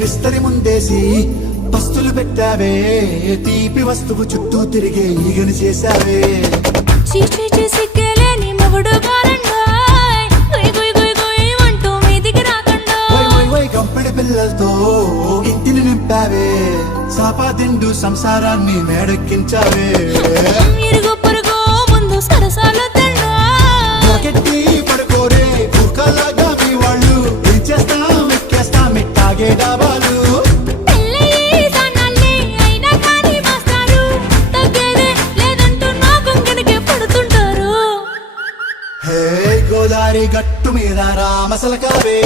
విస్తరి ముందేసి పస్తులు పెట్టావే, తీపి వస్తువు చుట్టూ తిరిగే ఈగని చేశావే. చీచీ సిగ్గలేని మొగుడు గారండోయ్, గుయ్ గుయ్ గుయ్ గుయ్ అంటూ మీదికి రాకండోయ్. గంపెడి పిల్లలతో ఇంటిని నింపావే, సాపాదిండు సంసారాన్ని మేడెక్కించావే. ఇరుగు పొరుగు ముందు సరసాలు కెట్టి పడుకోరే కుక్కలాగా మీ వాళ్ళు, చేస్తాం ఎక్కేస్తాం ఇట్టాగే డాబాలు. గోదారి గట్టు మీద రామసలకావే,